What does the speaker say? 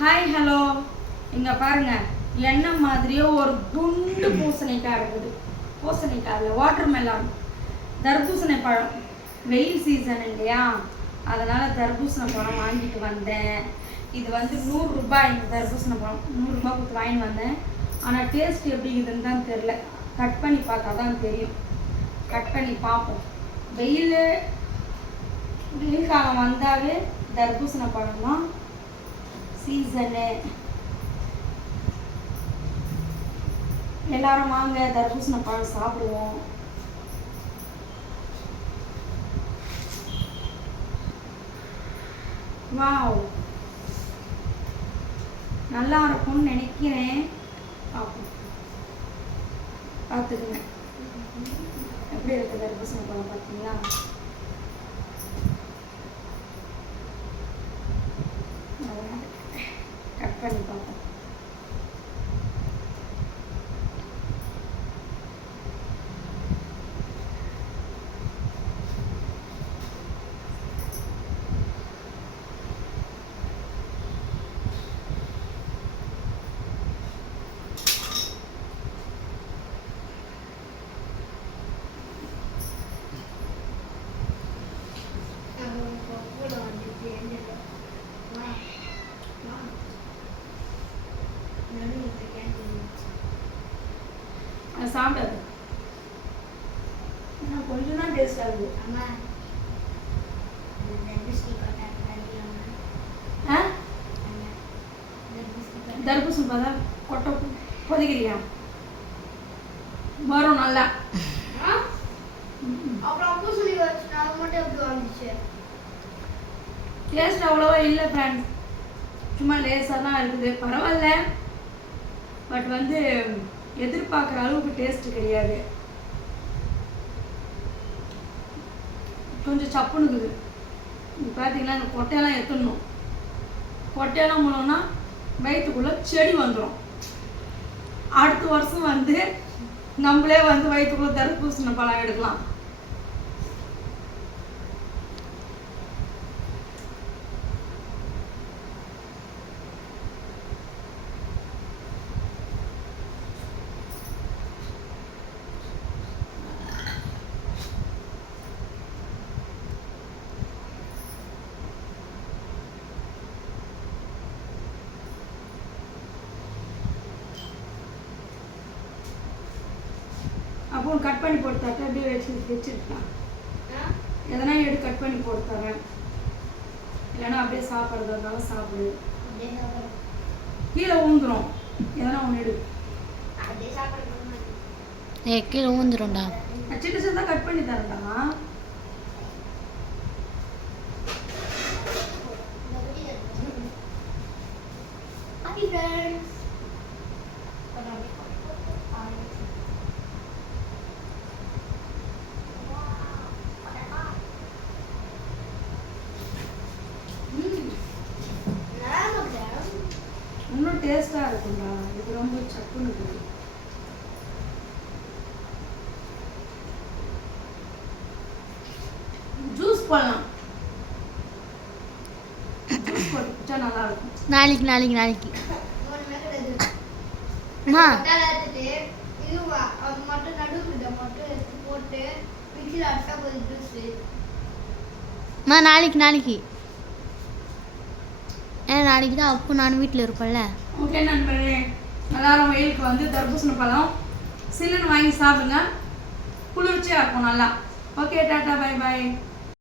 Hi hello, இங்கே பாருங்க, என்ன மாதிரியே ஒரு குண்டு பூசணிக்காய் இருக்குது. பூசணிக்காய் வாட்டர் மெலான், தர்பூசணி பழம். வெயில் சீசன் இல்லையா, அதனால் தர்பூசணி பழம் வாங்கிட்டு வந்தேன். இது வந்து 100 ரூபாய். இந்த தர்பூசணி பழம் 100 ரூபாய் கொடுத்து வாங்கிட்டு வந்தேன். ஆனால் டேஸ்ட் எப்படி இருக்குதுன்னு தான் தெரில. கட் பண்ணி பார்த்தா தான் தெரியும். கட் பண்ணி பார்ப்போம். வெயில் காலம் வந்தாவே தர்பூசணி பழம் தான் சீசனு. எல்லாரும் வாங்க தர்பூசணி பழம் சாப்பிடுவோம். வாவ், நல்லா இருக்கும்னு நினைக்கிறேன். பார்ப்போம், பார்த்துக்குங்க எப்படி இருக்குது தர்பூசணி பழம். பார்த்தீங்களா, கட் பண்ணி பார்ப்போம். சாப்பிடாது, கொஞ்சம் தான் டேஸ்ட் ஆகுது. தர்பூசணி பார்த்தா கொட்டை கொதிக்கிறியா? வரும் நல்லா. டேஸ்ட் அவ்வளோவா இல்லை ஃப்ரெண்ட்ஸ், சும்மா லேசாக தான் இருக்குது. பரவாயில்ல, பட் வந்து எதிர்பார்க்குற அளவுக்கு டேஸ்ட் கிடையாது. கொஞ்சம் சப்புனுக்குது. பார்த்தீங்களா, இந்த கொட்டையெல்லாம் எத்தணும். கொட்டையெல்லாம் முன்னோன்னா வயிற்றுக்குள்ளே செடி வந்துடும். அடுத்த வருஷம் வந்து நம்மளே வந்து வயிற்றுக்குள்ளே தர்பூசணி பழம் எடுக்கலாம். அப்போ கட் பண்ணி போட்டு அப்படியே வச்சுருக்கலாம். எதனா எடுத்து கட் பண்ணி போட்டு தரேன், இல்லைன்னா அப்படியே சாப்பிட்றதா இருந்தாலும் சாப்பிடு. கீழே ஊந்துடும். எதனா ஒன்று எடு. கீழே ஊந்துடும்டா. சின்ன சின்னதாக கட் பண்ணி தரேன்டா. இன்னும் டேஸ்டாக இருக்கும்டா. இது ரொம்ப சப்புன்னு இருக்குது. ஜூஸ் போடலாம். ஜூஸ் போட்டு நல்லா இருக்கும். நாளைக்கு அம்மா நாளைக்கு நாளைக்கு தான் அப்போ நான் வீட்டில் இருப்பேன்ல. ஓகே நண்பர்களே, எல்லாரும் வெயிலுக்கு வந்து தர்பூசணி பழம் சில்லுன்னு வாங்கி சாப்பிடுங்க. குளிர்ச்சியாக இருக்கும் நல்லா. Okay, tata, bye bye.